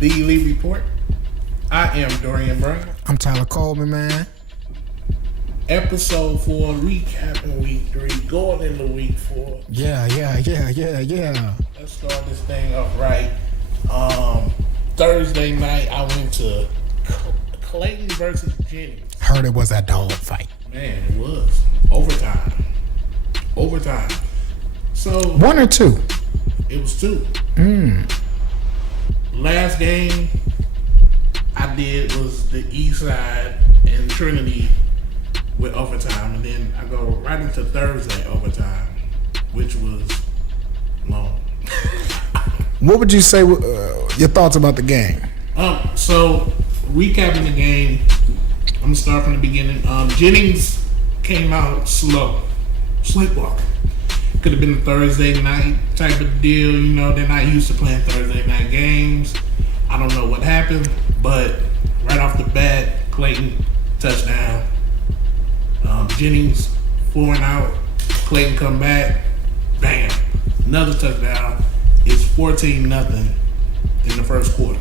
The Elite Report. I am Dorian Brown. I'm Tyler Coleman, man. Episode 4, recapping week 3, going into week 4. Yeah. Let's start this thing off right. Thursday night, I went to Clayton versus Jennings. Heard it was a dog fight. Man, it was. Overtime. So 1 or 2? It was 2. Last game I did was the East Side and Trinity with overtime, and then I go right into Thursday overtime, which was long. What would you say your thoughts about the game? So recapping the game, I'm gonna start from the beginning. Jennings came out slow, sleepwalking. Could have been a Thursday night type of deal, you know. They're not used to playing Thursday night games. I don't know what happened, but right off the bat, Clayton touchdown. Jennings 4 and out. Clayton come back, bam, another touchdown. It's 14-0 in the first quarter.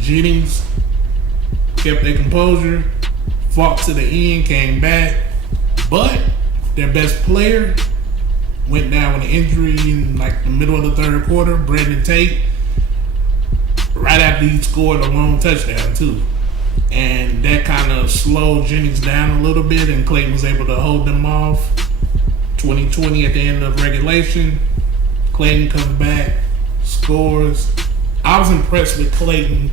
Jennings kept their composure, fought to the end, came back, but their best player went down with an injury in like the middle of the third quarter, Brandon Tate, right after he scored a long touchdown too. And that kind of slowed Jennings down a little bit, and Clayton was able to hold them off. 20-20 at the end of regulation. Clayton comes back, scores. I was impressed with Clayton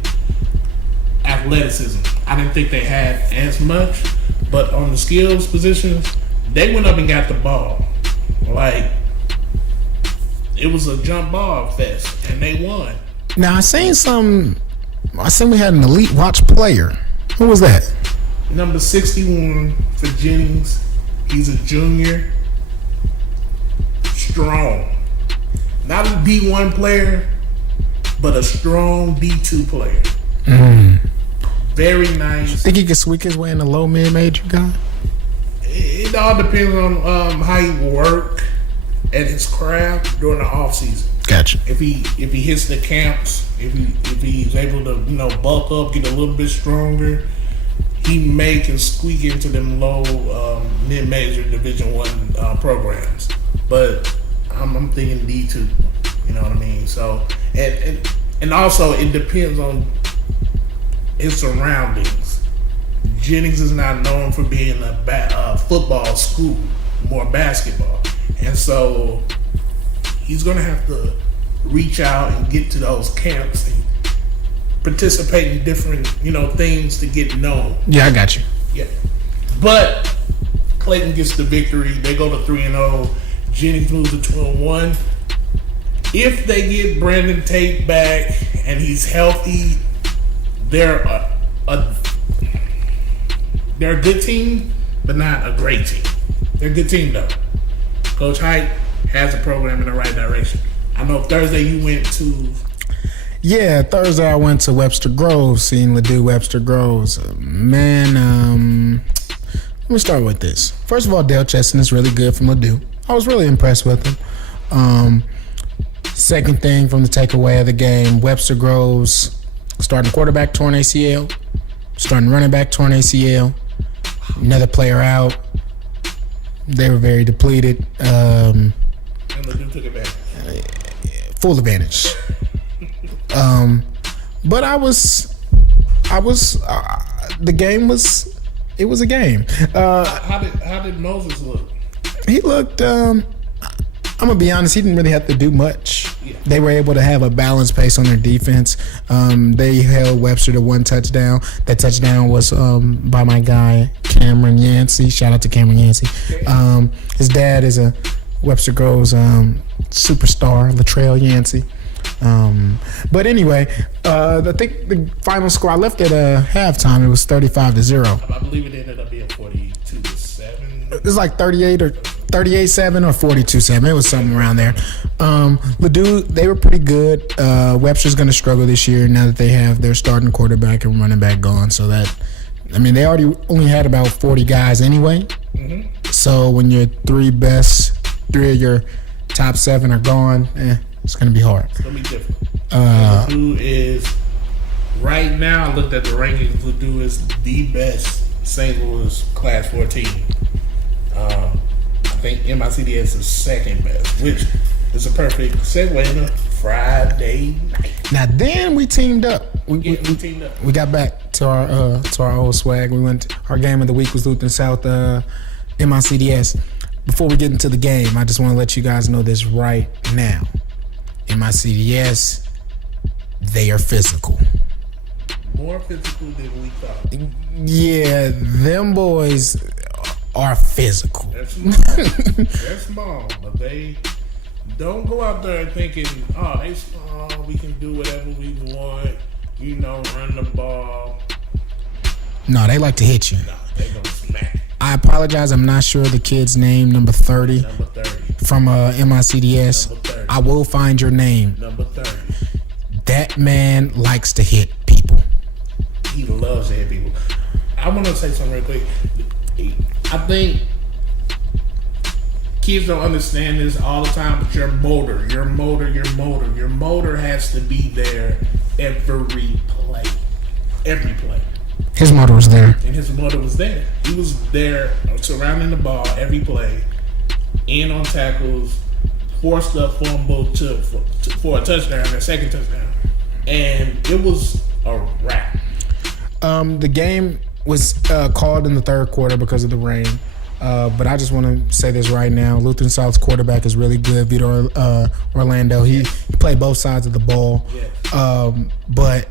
athleticism. I didn't think they had as much, but on the skills positions, they went up and got the ball. Like, it was a jump ball fest, and they won. Now, I seen we had an elite watch player. Who was that? Number 61 for Jennings. He's a junior. Strong. Not a D1 player, but a strong D2 player. Very nice. Think he could squeak his way in the low mid-major guy? It all depends on how he work at his craft during the off season. Gotcha. If he hits the camps, if he's able to bulk up, get a little bit stronger, he may can squeak into them low mid-major Division I programs. But I'm thinking D2. You know what I mean? So and also it depends on his surroundings. Jennings is not known for being a football school, more basketball, and so he's gonna have to reach out and get to those camps and participate in different, things to get known. Yeah, I got you. Yeah, but Clayton gets the victory. They go to 3-0. Jennings moves to 2-1. If they get Brandon Tate back and he's healthy, they're a good team, but not a great team. They're a good team though. Coach Height has a program in the right direction. I know Thursday you went to. Yeah, Thursday I went to Webster Groves, seeing Ledoux Webster Groves. Man, let me start with this. First of all, Dale Cheston is really good from Ledoux. I was really impressed with him. Second thing from the takeaway of the game, Webster Groves, starting quarterback torn ACL, starting running back torn ACL, another player out. They were very depleted. And Ledoux took advantage. Full advantage. But the game was, it was a game. How did Moses look? He looked, I'm going to be honest, he didn't really have to do much. Yeah. They were able to have a balanced pace on their defense. They held Webster to 1 touchdown. That touchdown was by my guy, Cameron Yancey. Shout out to Cameron Yancey. Okay. His dad is a Webster Groves superstar, Latrell Yancey. But anyway, I think the final score, I left at halftime, it was 35-0. I believe it ended up being 42-7. It was like 38 or 38-7 or 42-7. It was something around there. Ledoux, they were pretty good. Webster's going to struggle this year now that they have their starting quarterback and running back gone. So that, I mean, they only had about 40 guys anyway. Mm-hmm. So when your three of your top 7 are gone, it's going to be hard. It's going to be different. Ledoux is right now. I looked at the rankings. Ledoux is the best St. Louis Class 4 team. I think MICDS is second best, which is a perfect segue into Friday night. Now then we teamed up. We teamed up. We got back to our old swag. We went. Our game of the week was Lutheran South MICDS. Before we get into the game, I just want to let you guys know this right now. MICDS, they are physical. More physical than we thought. Yeah, them boys are physical. They're small. They're small, but they don't go out there thinking, oh, they small, we can do whatever we want, run the ball. No, they like to hit you. No, they gonna smack. I apologize, I'm not sure the kid's name, number 30. Number 30. From MICDS. Number 30. I will find your name. Number 30. That man likes to hit people. He loves to hit people. I want to say something real quick. I think kids don't understand this all the time, but your motor has to be there every play. Every play. His motor was there. And his motor was there. He was there surrounding the ball every play, in on tackles, forced a fumble for a touchdown, a second touchdown. And it was a wrap. The game was called in the third quarter because of the rain. But I just want to say this right now. Lutheran South's quarterback is really good, Vito Orlando. He played both sides of the ball. Yes. But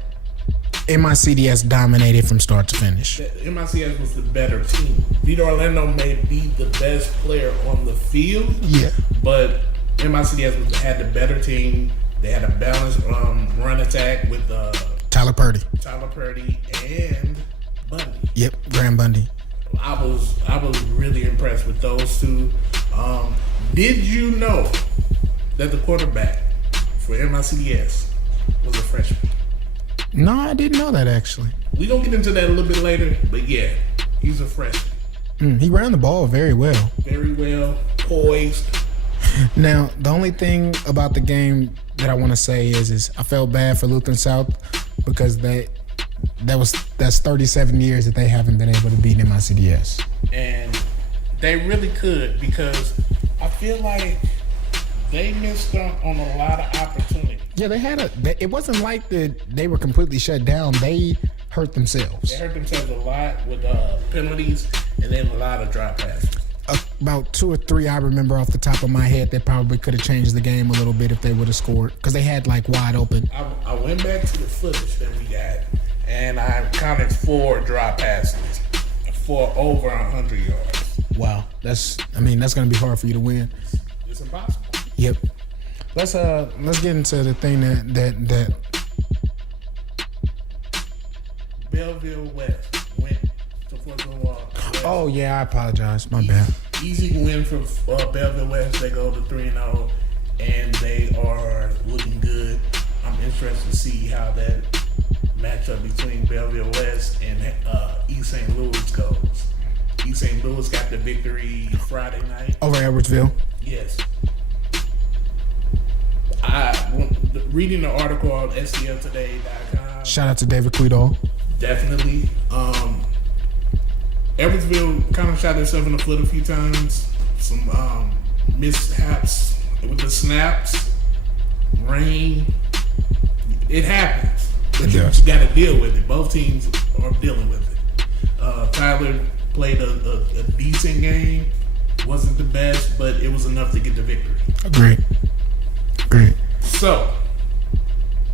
MICDS dominated from start to finish. MICDS was the better team. Vito Orlando may be the best player on the field. Yeah. But MICDS had the better team. They had a balanced run attack with Tyler Purdy and Bundy. Yep, Graham Bundy. I was really impressed with those two. Did you know that the quarterback for MICDS was a freshman? No, I didn't know that actually. We gonna get into that a little bit later, but yeah, he's a freshman. He ran the ball very well. Very well, poised. Now, the only thing about the game that I want to say is I felt bad for Lutheran South because that's 37 years that they haven't been able to beat MICDS. And they really could, because I feel like they missed out on a lot of opportunity. Yeah, it wasn't like they were completely shut down. They hurt themselves. They hurt themselves a lot with penalties and then a lot of drop passes. About 2 or 3 I remember off the top of my head that probably could have changed the game a little bit if they would have scored, because they had like wide open. I went back to the footage that we got, and I counted 4 drop passes for over 100 yards. Wow, that's going to be hard for you to win. It's impossible. Yep. Let's get into the thing that Belleville West went to Fort West. Oh yeah, I apologize. My bad. Easy win for Belleville West. They go to 3-0, and they are looking good. I'm interested to see how that matchup between Belleville West and East St. Louis goes. East St. Louis got the victory Friday night over Edwardsville. Yes. Reading the article on STLtoday.com. Shout out to David Quidall. Definitely. Edwardsville kind of shot itself in the foot a few times. Some mishaps with the snaps, rain. It happens, but you got to deal with it. Both teams are dealing with it. Tyler played a decent game. Wasn't the best, but it was enough to get the victory. Great. So,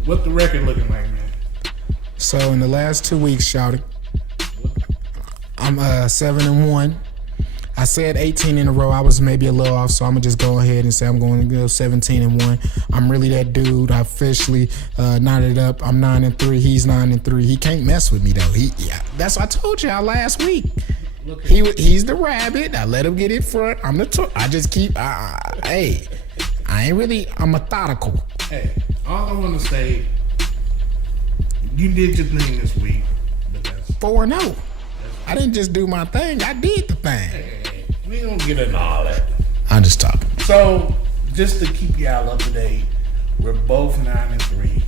what the record looking like, man? So in the last 2 weeks, shouting, I'm 7-1. I said 18 in a row. I was maybe a little off, so I'm gonna just go ahead and say I'm going to go 17-1. I'm really that dude. I officially knotted up. I'm 9-3. He's 9-3. He can't mess with me though. That's what I told y'all last week. He's the rabbit. I let him get in front. I'm the I just keep. Hey, I'm methodical. Hey, all I want to say, you did your thing this week. 4-0. I didn't just do my thing. I did the thing. Hey, we ain't gonna get into all that. I'm just talking. So, just to keep y'all up to date, we're both 9-3.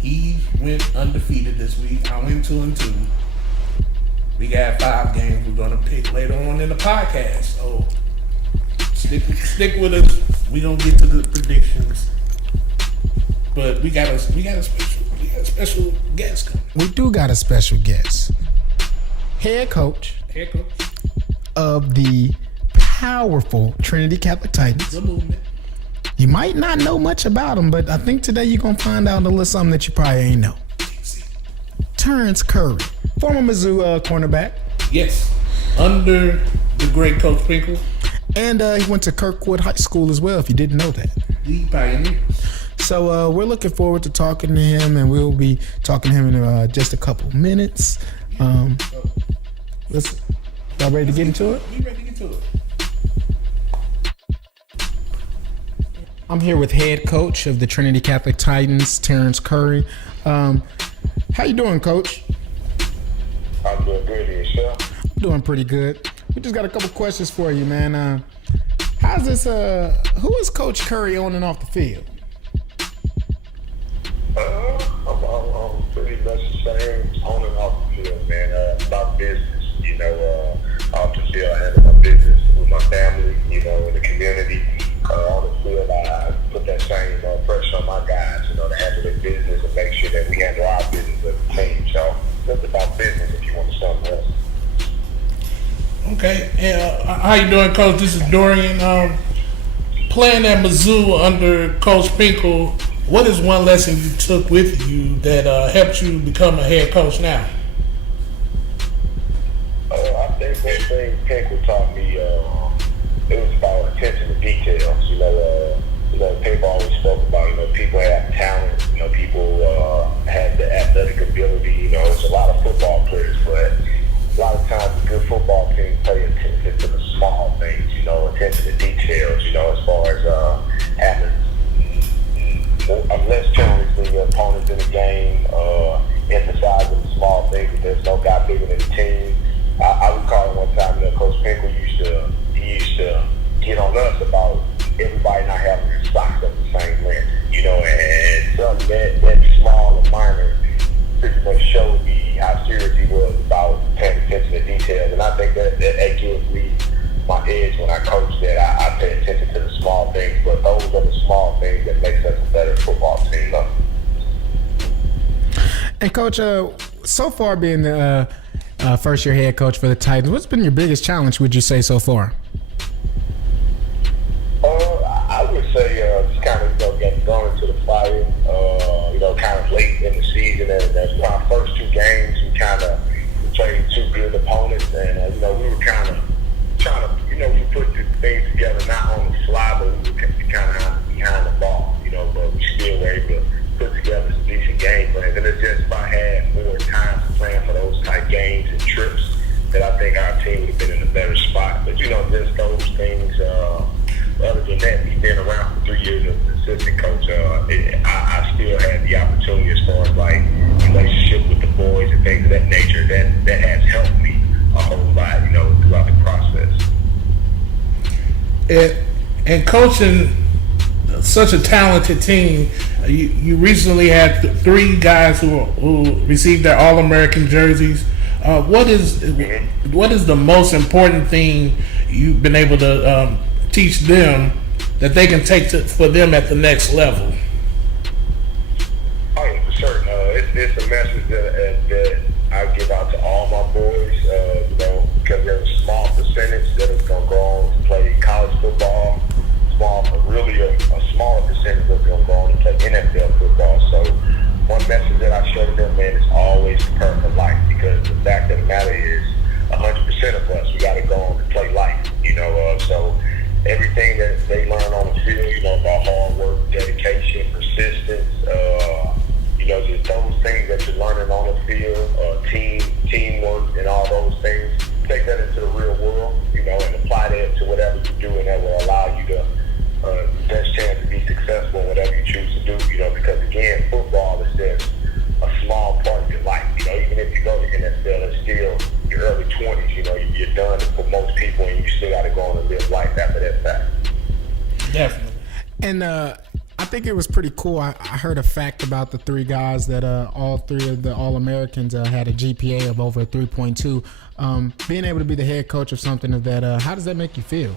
He went undefeated this week. I went 2-2. We got 5 games we're gonna pick later on in the podcast. So stick with us. We gonna get to the predictions. But we got a special guest coming. We do got a special guest. Head coach of the powerful Trinity Catholic Titans. The movement. You might not know much about him, but I think today you're going to find out a little something that you probably ain't know. Terrence Curry, former Mizzou cornerback. Yes, under the great Coach Pinkel. And he went to Kirkwood High School as well, if you didn't know that. The pioneers. So we're looking forward to talking to him, and we'll be talking to him in just a couple minutes. Y'all ready to get into it? We ready to get to it. I'm here with head coach of the Trinity Catholic Titans, Terrence Curry. How you doing, Coach? I'm doing good, yourself? I'm doing pretty good. We just got a couple questions for you, man. How's this? Who is Coach Curry on and off the field? I'm pretty much the same on and off the field, man. About business, off the field, I handle my business with my family, in the community. On the field, I put that same pressure on my guys, to handle their business and make sure that we handle our business as a team. So it's about business if you want to sum it up. Okay. How you doing, Coach? This is Dorian. Playing at Mizzou under Coach Pinkel, what is one lesson you took with you that helped you become a head coach now? I think one thing Pinkel taught me, it was about attention to details. People always spoke about, people have talent, people have the athletic ability, it's a lot of football players, but a lot of times a good football team pay attention to the small things, attention to details, as far as having less challenges than your opponents in the game, emphasizing the small things, that there's no guy bigger than the team. I recall one time, Coach Pinkel used to get on us about everybody not having their socks of the same length, and something that small and minor pretty much showed me how serious he was about paying attention to details. And I think that gives me my edge when I coach, that I pay attention to the small things, but those are the small things that makes us a better football team. And Coach, so far being the first-year head coach for the Titans, what's been your biggest challenge, would you say, so far? I would say just kind of getting thrown into the fire, kind of late in the season. And that's our first 2 games. We played 2 good opponents, and we were kind of trying to, we put the things together not on the fly, but we were kind of behind the ball, but we still were able to put together some decent game plans. And it's just if I had more time to plan for those type games and trips, that I think our team would have been in a better spot. But just those things. Other than that, me being around for 3 years as an assistant coach, I still had the opportunity as far as relationship with the boys and things of that nature. That has helped me a whole lot, throughout the process. And coaching such a talented team, you recently had 3 guys who received their All-American jerseys. What is the most important thing you've been able to teach them that they can take for them at the next level? Oh, yeah, for certain. It's a message that I give out to all my boys, because there's a small percentage that is going to go on to play college football, really a smaller percentage that's going to go on to play NFL football. So one message that I show to them, man, is always prepare for life, because the fact of the matter is 100% of us, we got to go on to play life, so everything that they learn on the field, about hard work, dedication, persistence, just those things that you're learning on the field, teamwork, and all those things. Take that into the real world, and apply that to whatever you do, and that will allow you to the best chance to be successful in whatever you choose to do. Because again, football is just a small part of your life. Even if you go to NFL, it's still your early 20s. You're done for most people, and you still got to go on and live life after that fact. Definitely. And I think it was pretty cool. I heard a fact about the three guys that all three of the All-Americans had a GPA of over 3.2. Being able to be the head coach of something of that, how does that make you feel?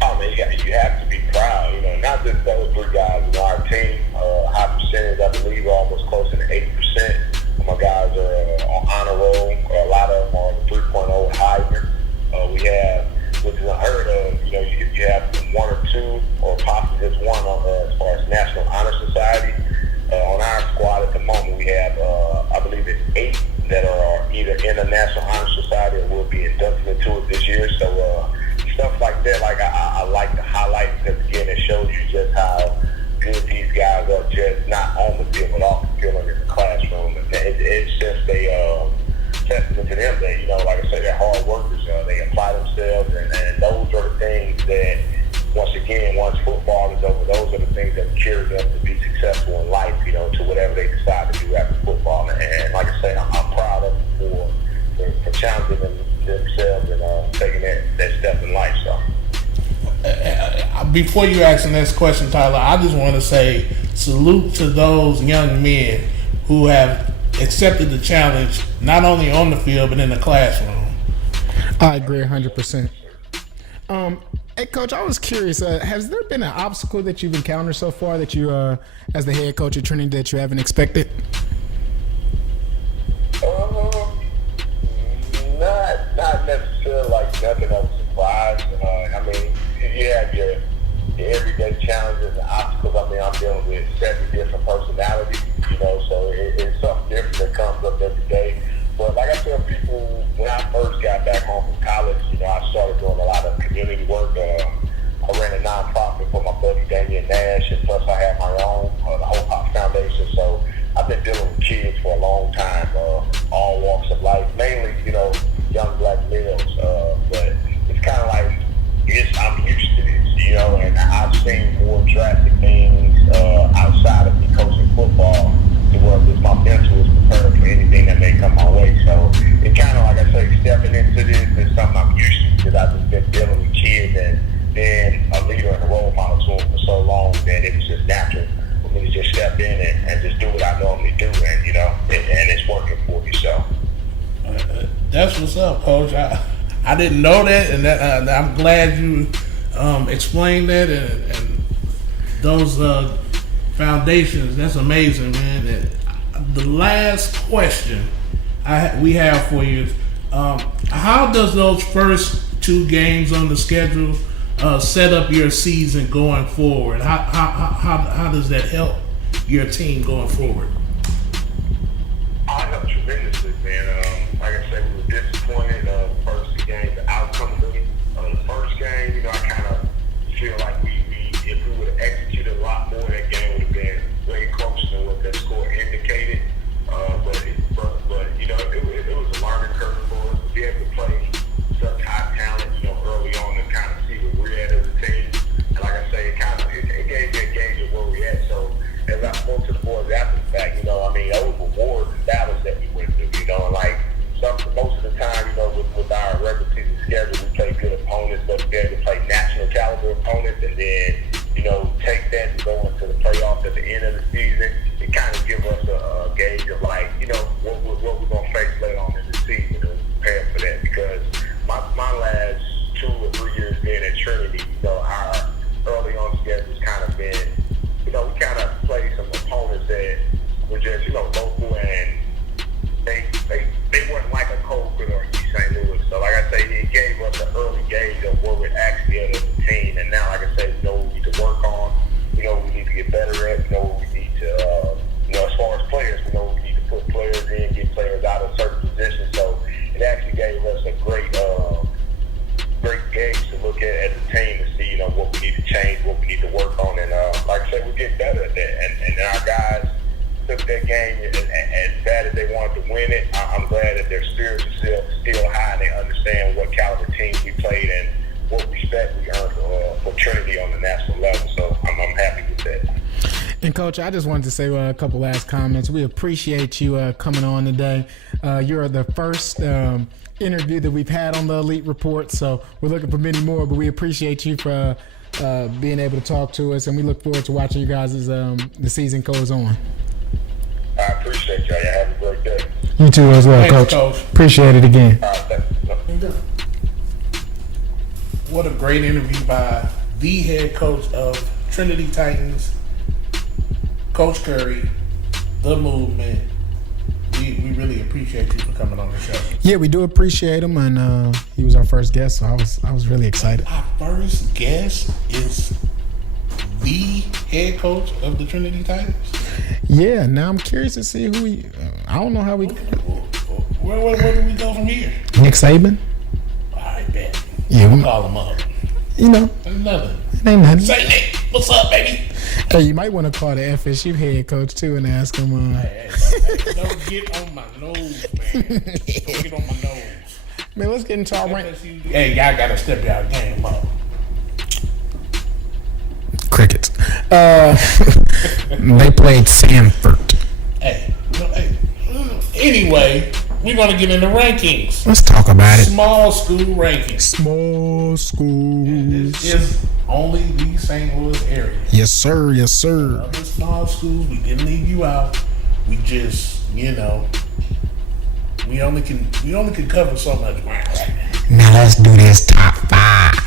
Oh man, you have to be proud. Not just those three guys. Our team, high percentage, I believe, almost close to 80%. My guys are on honor roll. A lot of them are 3.0 and higher. We have, which is unheard of. You have one or two, or possibly just one, as far as National Honor Society. On our squad at the moment, we have, I believe, it's 8 that are either in the National Honor Society or will be inducted into it this year. So stuff like that, I like to highlight, because again, it shows you just how good these guys are, just not on the field but off the field and in the classroom. And it's just a testament to them that, like I said, they're hard workers. They apply themselves, and those are the things that, once football is over, those are the things that carry them to be successful in life, to whatever they decide to do after football. And like I say, I'm proud of them for challenging themselves and taking that step in life. So. Before you ask the next question, Tyler, I just want to say salute to those young men who have accepted the challenge, not only on the field but in the classroom. I agree 100%. Hey, Coach, I was curious. Has there been an obstacle that you've encountered so far that you, as the head coach at Trinity, that you haven't expected? Not necessarily nothing of a surprise. You have your everyday challenges and obstacles. I'm dealing with 7 different personalities, so it's something different that comes up every day. But like I tell people, when I first got back home from college, I started doing a lot of community work. I ran a nonprofit for my buddy Damian Nash, and plus I have my own, the Hope Hop Foundation. So I've been dealing with kids for a long time, all walks of life, mainly, young black males. But it's kind of like, I'm used to this, and I've seen more drastic things outside of me coaching football, to where my mental is prepared for anything that may come my way. So it kind of, like I say, stepping into this is something I'm used to, because I've just been dealing with kids and being a leader and a role model to them for so long that it was just natural for me to just step in and just do what I normally do, and and it's working for me. So that's what's up, Coach. I didn't know that, and I'm glad you explained that, and those foundations. That's amazing, man. And the last question we have for you is, how does those first 2 games on the schedule set up your season going forward? How does that help your team going forward? I help tremendously, man. Like I said, we were disappointed the first 2 games, the outcome of it. The first game, I kind of feel like if we would have executed a lot more, that game would have been way closer than what that score indicated. But it was a learning curve for us to be able to play such high talent, early on, and kind of see where we're at as a team. And like I say, it gave me a gauge of where we're at. So as I spoke to the boys after the fact, those were wars and battles that we went through, most of the time, with our regular season schedule, we play good opponents, but to be able to play national caliber opponents, and then, take that and go into the playoffs at the end of the season, it kind of gives us a gauge of what we're going to face later on in the season, and prepare for that. Because my last 2 or 3 years being at Trinity, our early on schedule's kind of been, we kind of played some opponents that were just, local, and they weren't like a Colquitt or East St. Louis. So like I say, it gave us an early gauge of where we're actually at as a team. And now, like I say, we know what we need to work on. We know what we need to get better at. We know what we need to, as far as players, we know we need to put players in, get players out of certain positions. So it actually gave us a great gauge to look at as a team to see, what we need to change, what we need to work on. And like I said, we're getting better at that. And our guys took that game as bad as they wanted to win it. I'm glad that their spirits are still high, and they understand what caliber teams we played and what respect we earned for Trinity on the national level. So I'm happy with that. And Coach, I just wanted to say a couple last comments. We appreciate you coming on today. You're the first interview that we've had on the Elite Report, so we're looking for many more. But we appreciate you for being able to talk to us, and we look forward to watching you guys as the season goes on. I appreciate y'all. Y'all have a great day. You too as well, Thanks, Coach. Coach. Appreciate it again. Thanks. What a great interview by the head coach of Trinity Titans, Coach Curry, the movement. We really appreciate you for coming on the show. Yeah, we do appreciate him, and he was our first guest, so I was really excited. Our first guest is the head coach of the Trinity Titans. Yeah, now I'm curious to see who we. I don't know how we. Where do we go from here? Nick Saban. All right, bet. Yeah, We'll call him up. You know, Nothing. it ain't nothing. Say, Nick, what's up, baby? Hey, you might want to call the FSU head coach too and ask him. Hey, don't get on my nose, man. Don't get on my nose. Man, let's get into our rank. Hey, y'all gotta step y'all game up. Crickets. They played Sanford. Hey. Anyway, we're gonna get into rankings. Let's talk about it. Small school rankings. Small schools. This is only the St. Louis area. Yes, sir. Yes, sir. Other small schools, we didn't leave you out. We just, we only can cover so much ground right now. Now let's do this top 5.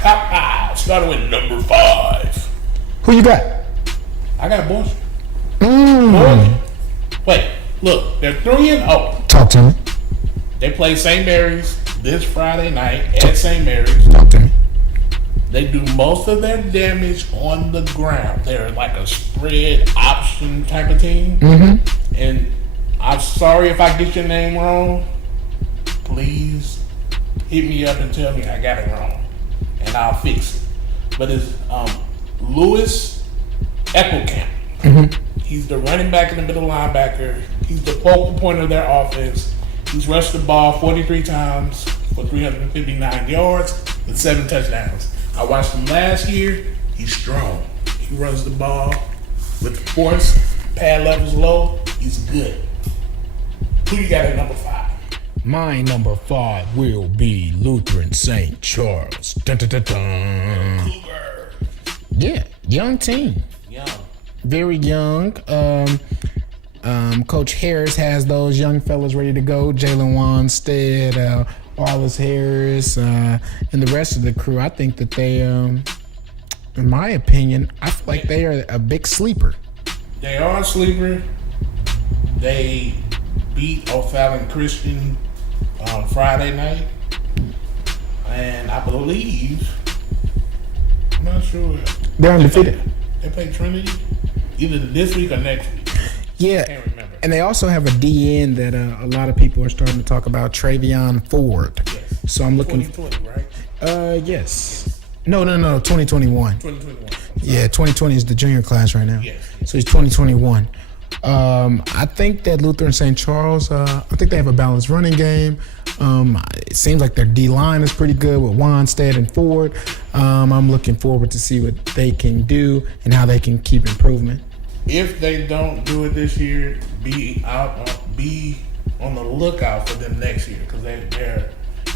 Top 5. Starting with number 5. Who you got? I got Boise. Boise. Wait, look, they're 3-0. Talk to me. They play St. Mary's this Friday night at St. Mary's. Talk to me. They do most of their damage on the ground. They're like a spread option type of team. Mm-hmm. And I'm sorry if I get your name wrong. Please hit me up and tell me I got it wrong, and I'll fix it. But it's Louis Eckelkamp. Mm-hmm. He's the running back and the middle linebacker. He's the focal point of their offense. He's rushed the ball 43 times for 359 yards with 7 touchdowns. I watched him last year. He's strong. He runs the ball with force. Pad levels low. He's good. Who you got at number 5? My number 5 will be Lutheran St. Charles. Dun, dun, dun, dun. Cougar. Yeah, young team. Young. Very young. Coach Harris has those young fellas ready to go. Jalen Wanstead, Wallace Harris, and the rest of the crew. I think that they, in my opinion, I feel like they are a big sleeper. They are a sleeper. They beat O'Fallon Christian on Friday night. And I believe, I'm not sure. They're undefeated. They play Trinity either this week or next week. Yeah. I can't remember. And they also have a DN that a lot of people are starting to talk about, Travion Ford. Yes. So I'm looking. 2020, right? Yes. No, 2021. 2021. Yeah, 2020 is the junior class right now. Yes. So he's 2021. I think that Lutheran St. Charles, I think they have a balanced running game. It seems like their D-line is pretty good with Wanstead and Ford. I'm looking forward to see what they can do and how they can keep improvement. If they don't do it this year, be on the lookout for them next year because they're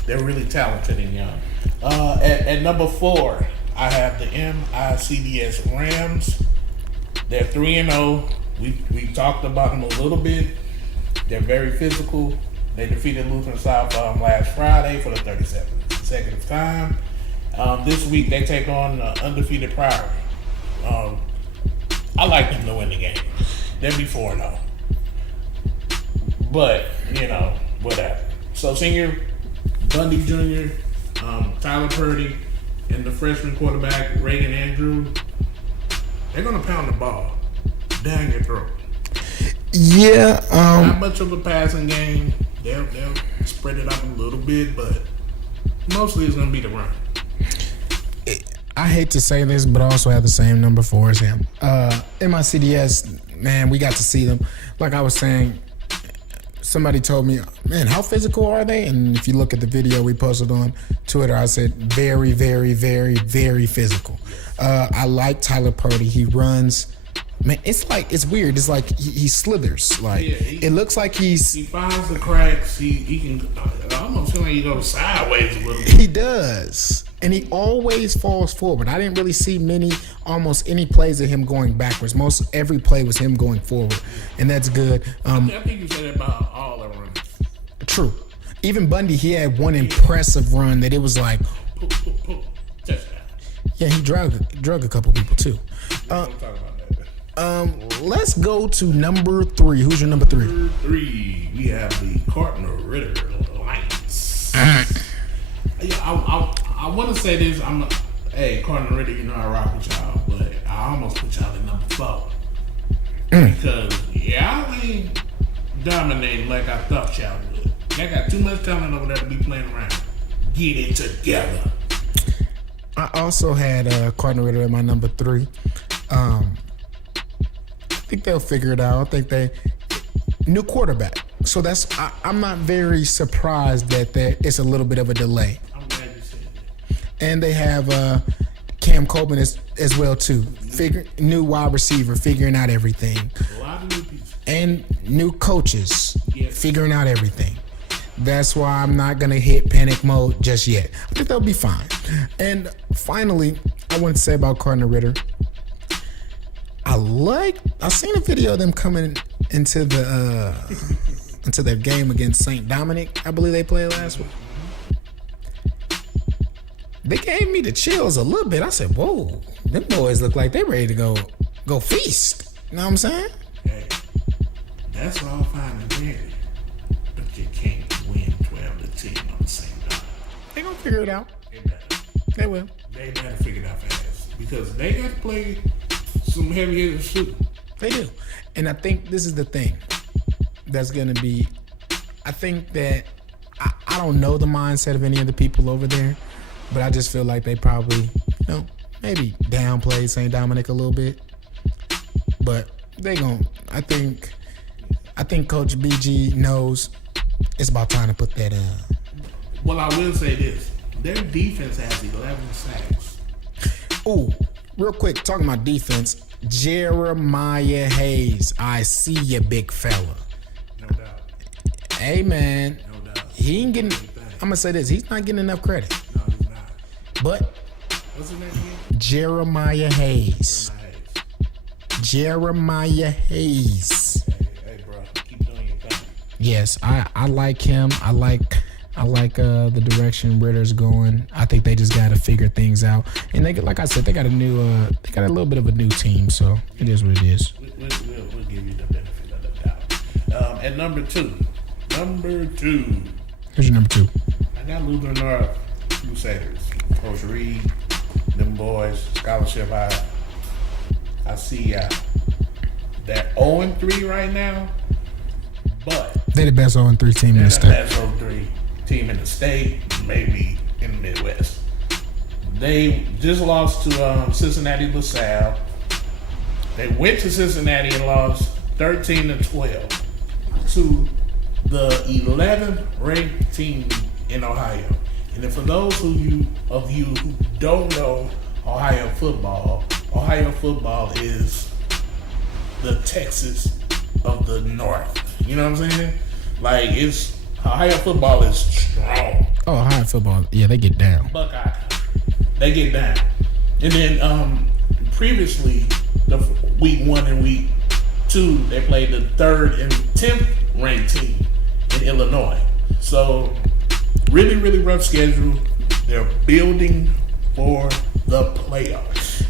really talented and young. At number 4, I have the MICDS Rams. They're 3-0. We talked about them a little bit. They're very physical. They defeated Lutheran South last Friday for the 37th consecutive time. This week they take on undefeated Priory. I like them to win the game. They'll be 4-0. But, whatever. So senior Bundy Jr., Tyler Purdy, and the freshman quarterback Reagan Andrew, they're going to pound the ball down your throat. Yeah. Not much of a passing game. They'll spread it out a little bit, but mostly it's going to be the run. I hate to say this, but I also have the same number 4 as him. MICDS, man, we got to see them. Like I was saying, somebody told me, man, how physical are they? And if you look at the video we posted on Twitter, I said very, very, very, very physical. I like Tyler Purdy. He runs. Man, it's weird. It's like he slithers. Like it looks like he finds the cracks. He can. I almost feel like he goes sideways a little bit. He does. And he always falls forward. I didn't really see almost any plays of him going backwards. Most every play was him going forward, and that's good. I think you said that about all the runners. True. Even Bundy, he had one impressive run that it was like, Touchdown. yeah, he drug a couple people too. Don't talk about that. Let's go to number 3. Who's your number 3? Number 3, we have the Cardinal Ritter Lions. Yeah, I want to say this. Hey, Cardinal Ritter, you know I rock with y'all, but I almost put y'all at number 4 because y'all ain't dominating like I thought y'all would. Y'all got too much talent over there to be playing around. Get it together. I also had Cardinal Ritter at my number 3. I think they'll figure it out. I think they new quarterback. So I'm not very surprised that it's a little bit of a delay. I'm glad you said that. And they have Cam Coleman as well too. New wide receiver, figuring out everything. A lot of new pieces. And new coaches, Yes. figuring out everything. That's why I'm not gonna hit panic mode just yet. I think they'll be fine. And finally, I want to say about Cardinal Ritter. I seen a video of them coming into their game against St. Dominic. I believe they played last week. They gave me the chills a little bit. I said, "Whoa, them boys look like they ready to go feast." You know what I'm saying? Hey, that's all fine and dandy, but you can't win 12-10 on the same time. They gonna figure it out. They better. They will. They better figure it out fast because they got to play some heavy hitters too. They do. And I think this is the thing that's going to be, I think that, I don't know the mindset of any of the people over there, but I just feel like they probably, maybe downplay St. Dominic a little bit. But I think Coach BG knows it's about time to put that Well, I will say this. Their defense has 11 sacks. Ooh, real quick, talking about defense, Jeremiah Hayes. I see you, big fella. No doubt. Hey, man. No doubt. He ain't getting, I'm going to say this, he's not getting enough credit. No, he's not. But What's his name again? Jeremiah Hayes. Jeremiah Hayes. Hey, bro. Keep doing your thing. Yes, I like him. I like the direction Ritter's going. I think they just got to figure things out. And they, like I said, they got a little bit of a new team. So it is what it is. We'll give you the benefit of the doubt. At number 2. Who's your number 2? I got Lutheran North Crusaders. Coach Reed, them boys, scholarship high. I see they're 0-3 right now, but They're the best 0-3 team in they're the the state. best 0-3 team in the state, maybe in the Midwest. They just lost to Cincinnati LaSalle. They went to Cincinnati and lost 13-12 to the 11th ranked team in Ohio. And then for those of you who don't know Ohio football is the Texas of the North. You know what I'm saying? Like, Ohio football is strong. Oh, Ohio football. Yeah, they get down. Buckeye country. They get down. And then previously, the week 1 and week 2, they played the 3rd and 10th ranked team in Illinois. So, really, really rough schedule. They're building for the playoffs.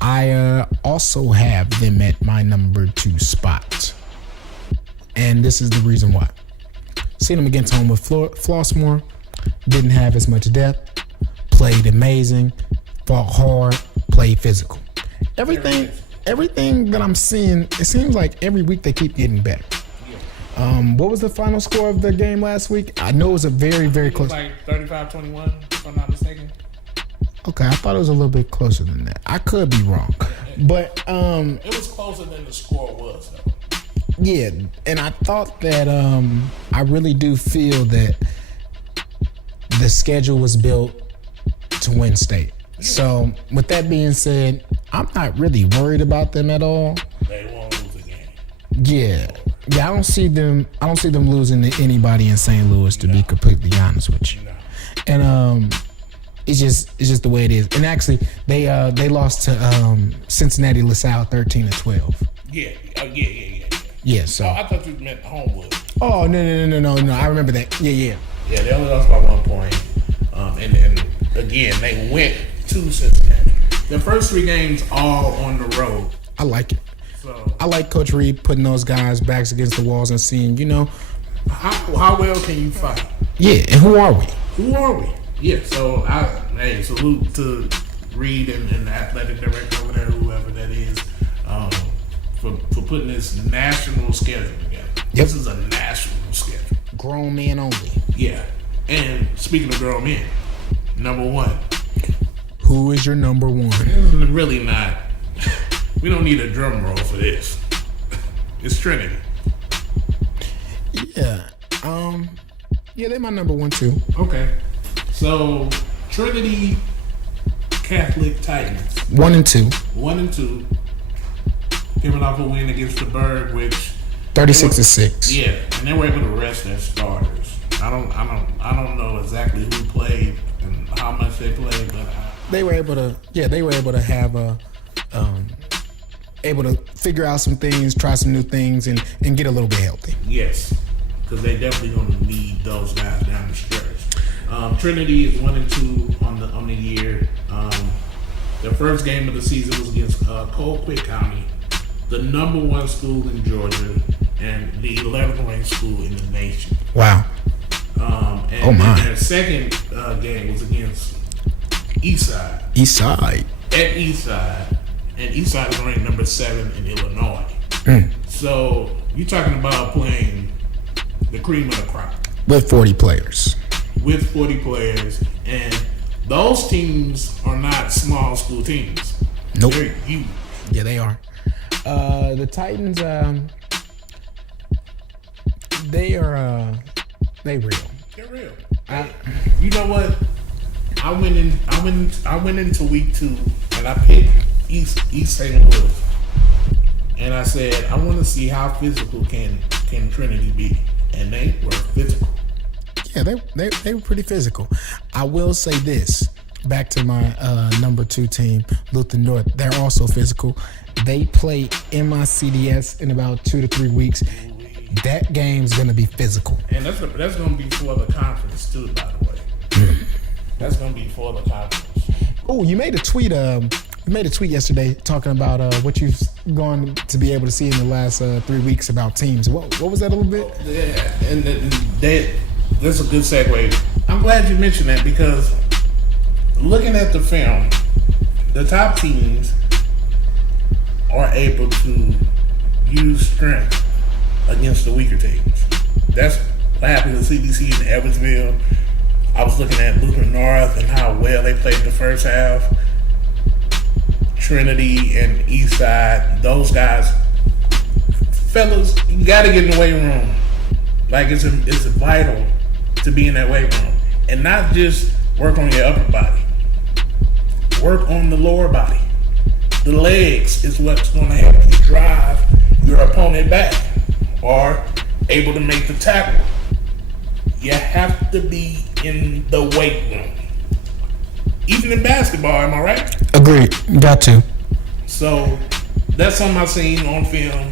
I also have them at my number 2 spot. And this is the reason why. Seen them against home with Flossmoor. Didn't have as much depth. Played amazing. Fought hard. Played physical. Everything that I'm seeing, it seems like every week they keep getting better. What was the final score of the game last week? I know it was a very, very It was close. like 35-21, if I'm not mistaken. Okay, I thought it was a little bit closer than that. I could be wrong. But It was closer than the score was, though. yeah, and I thought that I really do feel that the schedule was built to win state. So with that being said, I'm not really worried about them at all. They won't lose again. Yeah. I don't see them losing to anybody in St. Louis, to be completely honest with you. No. And it's just the way it is. And actually, they lost to Cincinnati LaSalle 13-12. Yeah. Yeah. So I thought you meant Homewood. oh no. I remember that. Yeah. Yeah, they only lost by 1 point. And again, they went to Cincinnati. The first 3 games all on the road. I like it. So I like Coach Reed putting those guys' backs against the walls and seeing, how well can you fight? yeah, and who are we? Yeah, so salute to Reed and the athletic director over there, whoever that is, for putting this national schedule together. Yep. This is a national schedule. Grown men only. Yeah. And speaking of grown men, number 1. Who is your number 1? Really not. We don't need a drum roll for this. It's Trinity. Yeah. Yeah, they're my number 1 too. Okay. So Trinity Catholic Titans. 1 and 2. 1 and 2. Giving off a win against the Bird, which 36-6. yeah, and they were able to rest their starters. I don't know exactly who played and how much they played, but They were able to have able to figure out some things, try some new things, and get a little bit healthy. yes, because they definitely going to need those guys down the stretch. Trinity is 1 and 2 on the year. Their first game of the season was against Colquitt County, the number 1 school in Georgia and the 11th ranked school in the nation. Wow. And my. their second game was against Eastside. Eastside. At Eastside. And Eastside is ranked number 7 in Illinois. So you're talking about playing the cream of the crop. With 40 players. With 40 players. And those teams are not small school teams. Nope. They're huge. Yeah, they are. The Titans, they real. They're real. You know what? I went into week 2 and I picked East St. Louis. And I said, I want to see how physical can Trinity be. And they were physical. Yeah, they were pretty physical. I will say this. Back to my number 2 team, Luther North. They're also physical. They play MICDS in about 2 to 3 weeks. That game's gonna be physical. And that's gonna be for the conference too, by the way. That's gonna be for the conference. Oh, you made a tweet. You made a tweet yesterday talking about what you've gone to be able to see in the last 3 weeks about teams. What was that a little bit? Yeah, and that's a good segue. I'm glad you mentioned that because looking at the film, the top teams are able to use strength against the weaker teams. That's what happened with CBC in Evansville. I was looking at Luther North and how well they played the first half. Trinity and Eastside, those guys, fellas, you got to get in the weight room. Like it's vital to be in that weight room and not just work on your upper body. Work on the lower body. The legs is what's going to help you drive your opponent back or able to make the tackle. You have to be in the weight room. Even in basketball, am I right? Agreed. Got to. So that's something I've seen on film.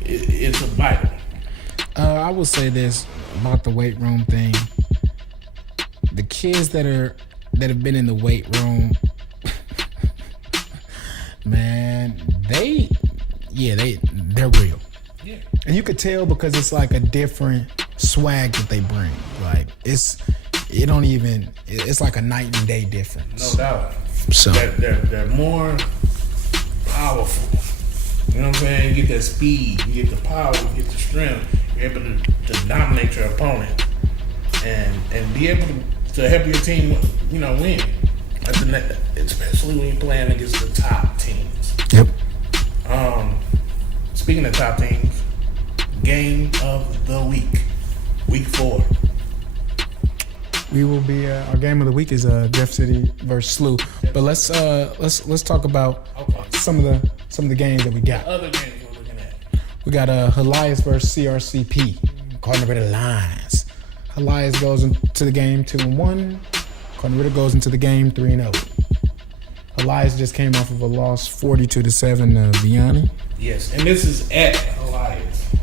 It's a vital. I will say this about the weight room thing. The kids that have been in the weight room, man, they're real. Yeah. And you could tell because it's like a different swag that they bring. Like it's like a night and day difference. No doubt. So They're more powerful. You know what I'm saying? You get that speed, you get the power, you get the strength. You're able to dominate your opponent and be able to help your team, win. Especially when you're playing against the top teams. Yep. Speaking of top teams, game of the week 4. We will be our game of the week is Jeff City versus SLU. But let's talk about some of the games that we got. Other games we're looking at. We got Elias versus CRCP. Cardinal Red Lions. Elias goes into the game 2-1. Cardinal Ritter goes into the game 3-0. Elias just came off of a loss 42-7 to Vianney. Yes, and this is at Elias.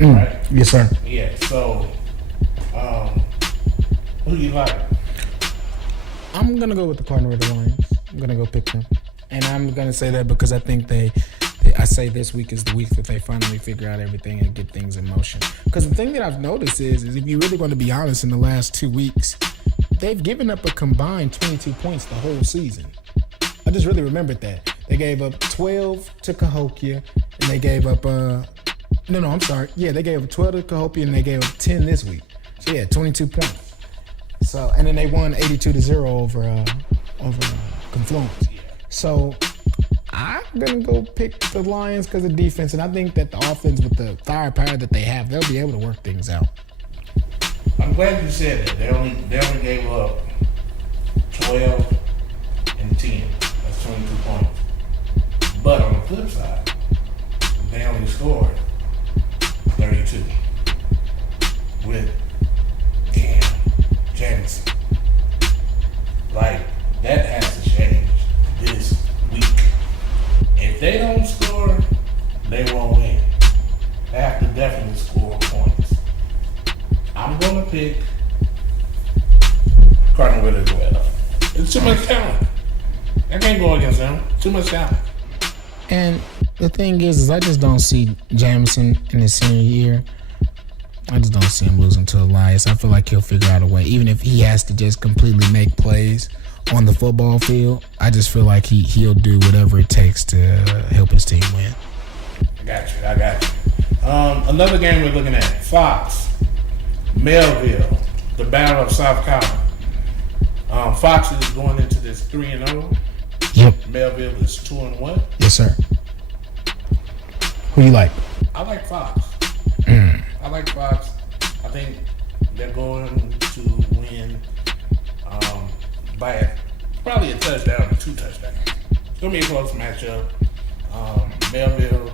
Right? Yes, sir. Yeah, so who you like? I'm going to go with the Cardinal Ritter Lions. I'm going to go pick them. And I'm going to say that because I think I say this week is the week that they finally figure out everything and get things in motion. Because the thing that I've noticed is if you're really going to be honest, in the last 2 weeks, they've given up a combined 22 points the whole season. I just really remembered that. They gave up 12 to Cahokia, and they gave up, I'm sorry. Yeah, they gave up 12 to Cahokia, and they gave up 10 this week. So, yeah, 22 points. So, and then they won 82-0 over Confluence. So, I'm going to go pick the Lions because of defense, and I think that the offense with the firepower that they have, they'll be able to work things out. I'm glad you said that. They only gave up 12 and 10. That's 22 points. But on the flip side, they only scored 32 with Cam Jameson. Like, that has to change this week. If they don't score, they won't win. They have to definitely score points. I'm going to pick Cardinal Ritter as well. It's too much talent. I can't go against them. Too much talent. And the thing is I just don't see Jameson in his senior year. I just don't see him losing to Elias. I feel like he'll figure out a way, even if he has to just completely make plays on the football field. I just feel like he'll do whatever it takes to help his team win. I got you. Another game we're looking at, Fox, Melville, the Battle of South Carolina. Fox is going into this 3-0. Yep. Melville is 2-1. Yes, sir. Who you like? I like Fox. I like Fox. I think they're going to win by probably a touchdown or 2 touchdowns. It's going to be a close matchup. Melville,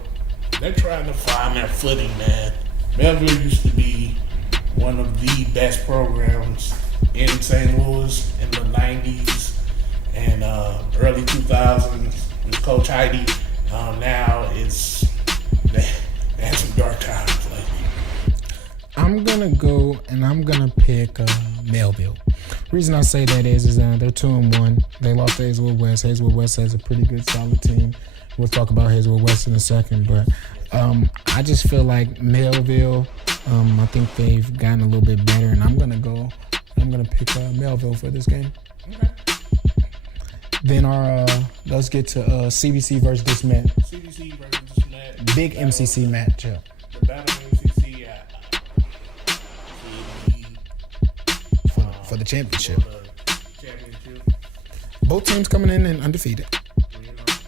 they're trying to find their footing, man. Melville used to be one of the best programs in St. Louis in the 90s and early 2000s with Coach Heidi. Now they had some dark times lately. I'm going to go and I'm going to pick Melville. The reason I say that is they're 2-1. They lost to Hazelwood West. Hazelwood West has a pretty good, solid team. We'll talk about Hazelwood West in a second. But I just feel like Melville, I think they've gotten a little bit better. And I'm going to pick Melville for this game. Okay. Then let's get to CBC versus DeSmet. CBC versus DeSmet. Big MCC matchup. The Battle of MCC For the championship. championship. Both teams coming in and undefeated.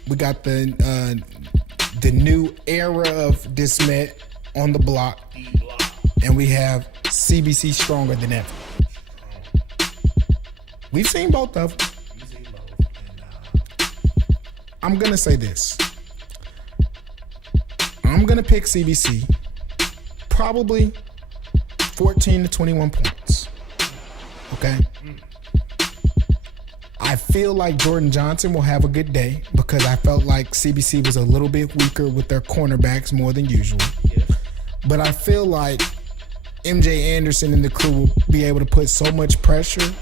We got the new era of DeSmet on the block, and we have CBC stronger than ever. We've seen both of them. I'm going to say this. I'm going to pick CBC probably 14 to 21 points. Okay? I feel like Jordan Johnson will have a good day because I felt like CBC was a little bit weaker with their cornerbacks more than usual. Yes. But I feel like MJ Anderson and the crew will be able to put so much pressure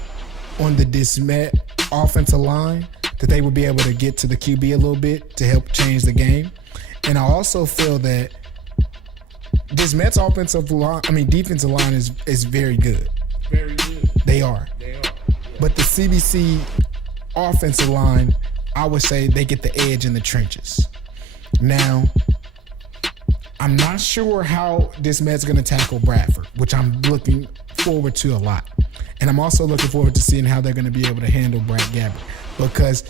on the DeSmet offensive line that they will be able to get to the QB a little bit to help change the game. And I also feel that DeSmet's defensive line is very good. Very good. They are. Yeah. But the CBC offensive line, I would say they get the edge in the trenches. Now, I'm not sure how DeSmet's going to tackle Bradford, which I'm looking forward to a lot. And I'm also looking forward to seeing how they're going to be able to handle Brad Gabbert. Because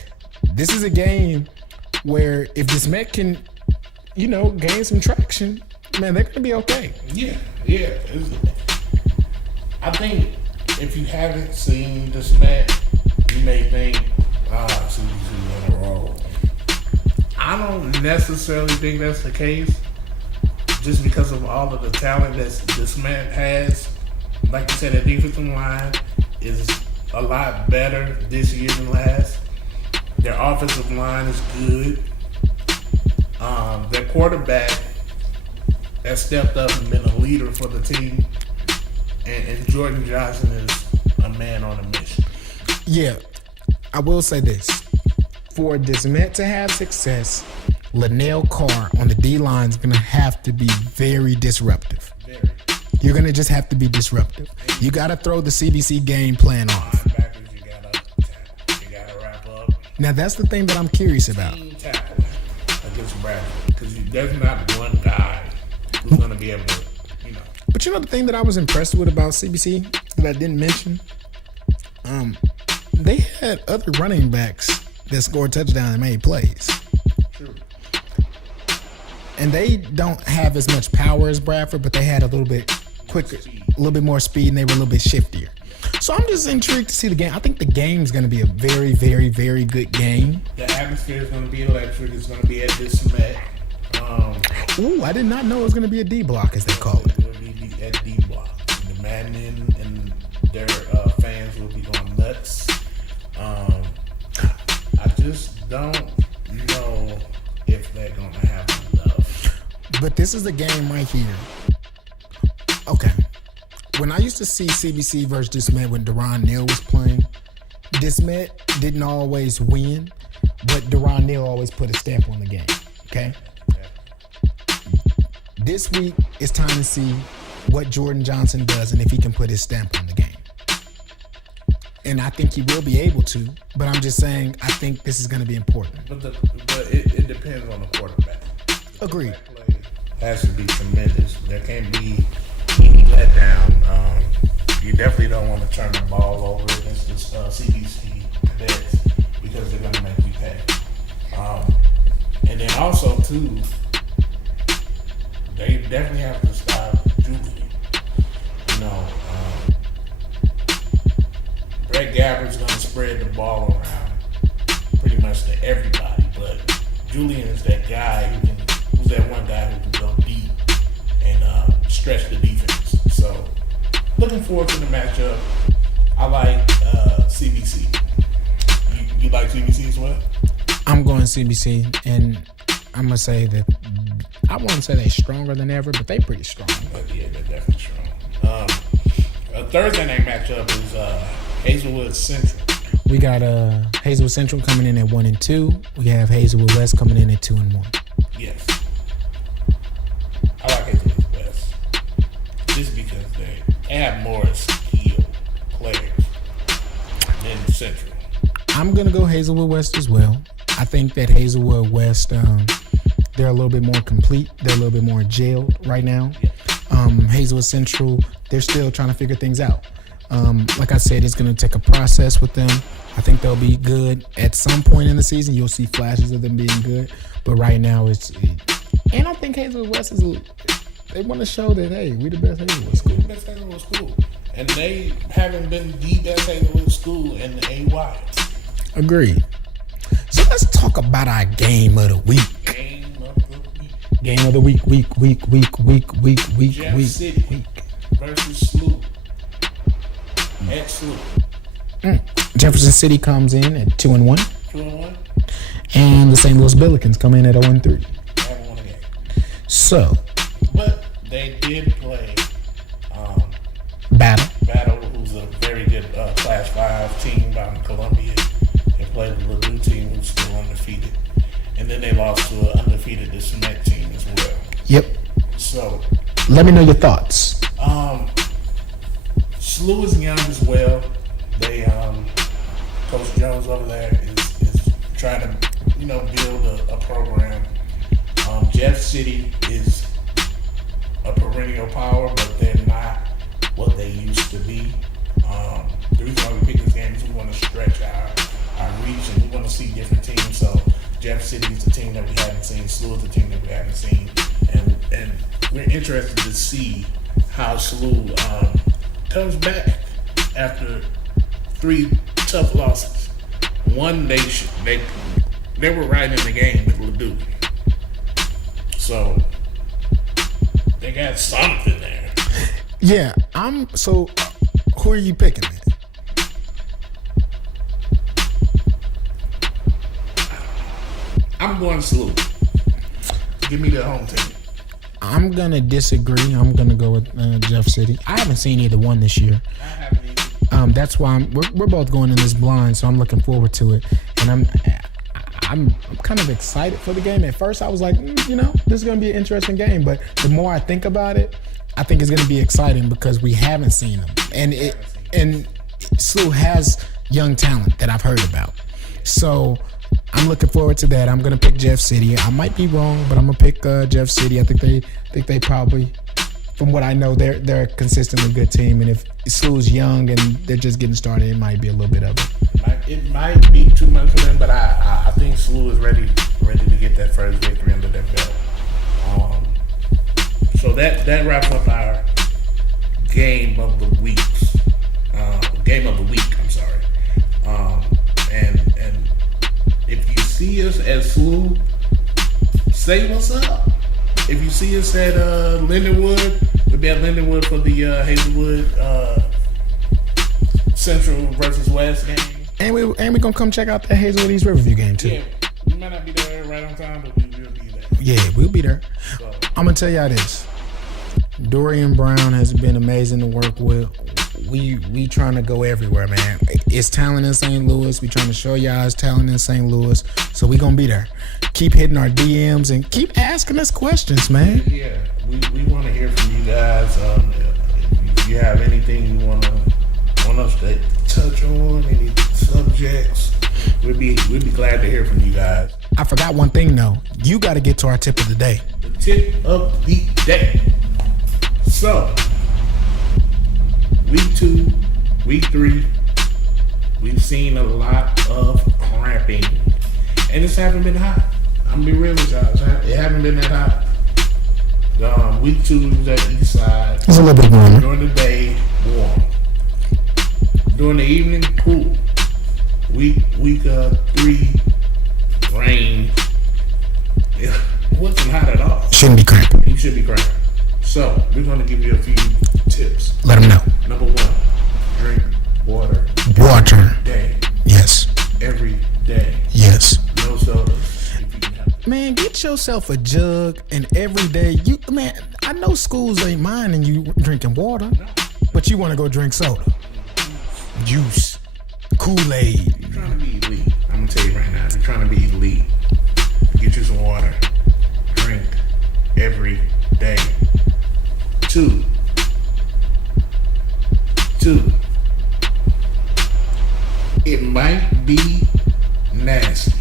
this is a game where if DeSmet can, gain some traction, man, they're going to be okay. Yeah. I think if you haven't seen DeSmet, you may think, CBC in a row. I don't necessarily think that's the case, just because of all of the talent that DeSmet has. Like you said, the defensive line is a lot better this year than last. Their offensive line is good. Their quarterback has stepped up and been a leader for the team. And Jordan Johnson is a man on a mission. Yeah, I will say this. For Desmet to have success, Linnell Carr on the D-line is going to have to be very disruptive. Very. You're going to just have to be disruptive. You got to throw the CBC game plan off. Linebackers, you gotta wrap up. Now, that's the thing that I'm curious about. Team tackling against Bradford. Because there's not one guy who's going to be able to, But you know the thing that I was impressed with about CBC that I didn't mention? They had other running backs that scored touchdowns and made plays. True. And they don't have as much power as Bradford, but they had a little bit quicker, a little bit more speed, and they were a little bit shiftier. So I'm just intrigued to see the game. I think the game's going to be a very, very, very good game. The atmosphere is going to be electric. It's going to be at this Met. Ooh, I did not know it was going to be a D block, as they call it. It will be at D block. The Madden and their fans will be going nuts. I just don't know if they're going to have enough. But this is the game right here. Okay. When I used to see CBC versus Desmet when Deron Neal was playing, Desmet didn't always win, but Deron Neal always put a stamp on the game. Okay? This week, it's time to see what Jordan Johnson does and if he can put his stamp on the game. And I think he will be able to, but I'm just saying I think this is going to be important. But it depends on the quarterback. Agreed. That play has to be tremendous. There can't be any letdown. You definitely don't want to turn the ball over against this CBC cadets because they're going to make you pay. And then also, too, they definitely have to stop Julian. Brett Gabbard's going to spread the ball around pretty much to everybody, but Julian is that guy who's that one guy who can go deep and stretch the defense. So, looking forward to the matchup. I like CBC. You like CBC as well? I'm going CBC, and I'm going to say that I wouldn't say they're stronger than ever, but they're pretty strong. But yeah, they're definitely strong. A Thursday night matchup is Hazelwood Central. We got Hazelwood Central coming in at 1-2. We have Hazelwood West coming in at 2-1. Yes. I like Hazelwood West. Just because they have more skilled players than Central. I'm going to go Hazelwood West as well. I think that Hazelwood West, they're a little bit more complete. They're a little bit more jailed right now. Hazelwood Central, they're still trying to figure things out. Like I said, it's going to take a process with them. I think they'll be good at some point in the season. You'll see flashes of them being good. But right now, and I think Hazelwood West they want to show that, hey, we the best Hazelwood school. The best Hazelwood school. And they haven't been the best Hazelwood school in the AY. Agreed. So let's talk about our game of the week. Game of the week, week. Jeff City versus SLU. At SLU. Jefferson City comes in at 2-1. 2-1. And the St. Louis Billikens come in at 0-3. They haven't won a game. So. But they did play Battle, who's a very good Class 5 team down in Columbia. They played the Ladue team, who's still undefeated. And then they lost to an undefeated Desmet team as well. Yep. So. Let me know your thoughts. SLU is young as well. They, Coach Jones over there is trying to, build a program. Jeff City is a perennial power, but they're not what they used to be. The reason why we pick this game is we want to stretch our reach and we want to see different teams. So Jeff City is a team that we haven't seen. SLU is a team that we haven't seen, and we're interested to see how SLU comes back after 3 tough losses. One, they were right in the game with Ladue. So they got something there. Yeah, so who are you picking, man? I'm going SLU. Give me the home team. I'm gonna disagree. I'm gonna go with Jeff City. I haven't seen either one this year. I haven't either. That's why we're both going in this blind, so I'm looking forward to it. And I'm kind of excited for the game. At first, I was like, this is gonna be an interesting game. But the more I think about it, I think it's gonna be exciting because we haven't seen them, and SLU has young talent that I've heard about. So I'm looking forward to that. I'm gonna pick Jeff City. I might be wrong, but I'm gonna pick Jeff City. I think they probably, from what I know, they're a consistently good team. And if SLU's young and they're just getting started, it might be a little bit of it. It might be too much for them, but I think SLU is ready to get that first victory under their belt. So that wraps up our game of the week. I'm sorry. And if you see us at SLU, say what's up. If you see us at Lindenwood, we'll be at Lindenwood for the Hazelwood Central versus West game. And we gonna come check out the Hazelwood East Riverview game too. Yeah, we might not be there right on time, but we will be there. Yeah, we'll be there. So, I'm gonna tell y'all this. Dorian Brown has been amazing to work with. We trying to go everywhere, man. It's talent in St. Louis. We trying to show y'all it's talent in St. Louis. So we gonna be there. Keep hitting our DMs and keep asking us questions, man. Yeah, we want to hear from you guys. If you have anything you want us to touch on, any subjects, we'd be glad to hear from you guys. I forgot one thing though. You got to get to our tip of the day. The tip of the day. So, week 2, week 3, we've seen a lot of cramping, and this haven't been hot. I'm gonna be real with y'all. It haven't been that hot. Week 2 was at East Side. It's a little bit warmer. During the day, warm. During the evening, cool. Week 3, rain. It wasn't hot at all. Shouldn't be cramping. You should be cramping. So, we're going to give you a few tips. Let them know. Number 1, drink water. Water. Every day. Yes. Every day. Yes. No sodas if you can help it. Man, get yourself a jug and every day I know schools ain't minding you drinking water, but you want to go drink soda. Juice. Kool-Aid. You're trying to be elite. I'm going to tell you right now. You're trying to be elite. Get you some water. Drink every day. 2. It might be nasty,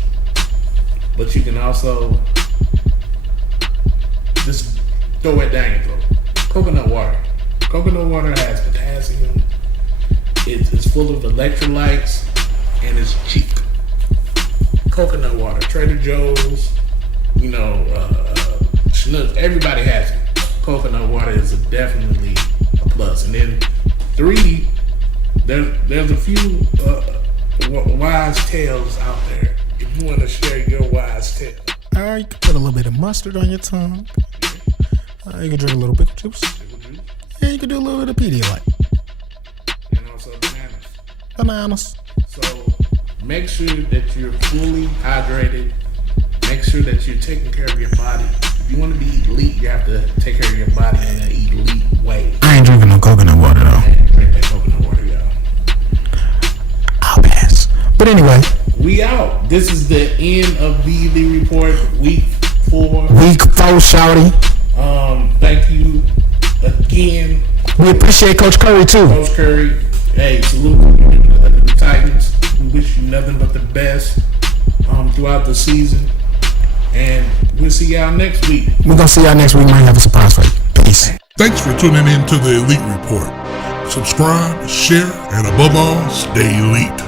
but you can also just throw it down your throat. Coconut water. Coconut water has potassium. It's full of electrolytes, and it's cheap. Coconut water. Trader Joe's, Schnucks, everybody has it. Coconut water is definitely a plus. And then 3, there's a few wise tales out there. If you want to share your wise tale. All right, you can put a little bit of mustard on your tongue. You can drink a little pickle juice. And you can do a little bit of Pedialyte. And also Bananas. So make sure that you're fully hydrated. Make sure that you're taking care of your body. If you want to be elite, you have to take care of your body in an elite way. I ain't drinking no coconut water though. And drink that coconut water, y'all. I'll pass. But anyway, we out. This is the end of the Elite Report, week 4. Week 4, shawty. Thank you again. We appreciate Coach Curry too. Coach Curry. Hey, salute the Titans. We wish you nothing but the best throughout the season. And we'll see y'all next week. We're going to see y'all next week. We might have a surprise for you. Peace. Thanks for tuning in to the Elite Report. Subscribe, share, and above all, stay elite.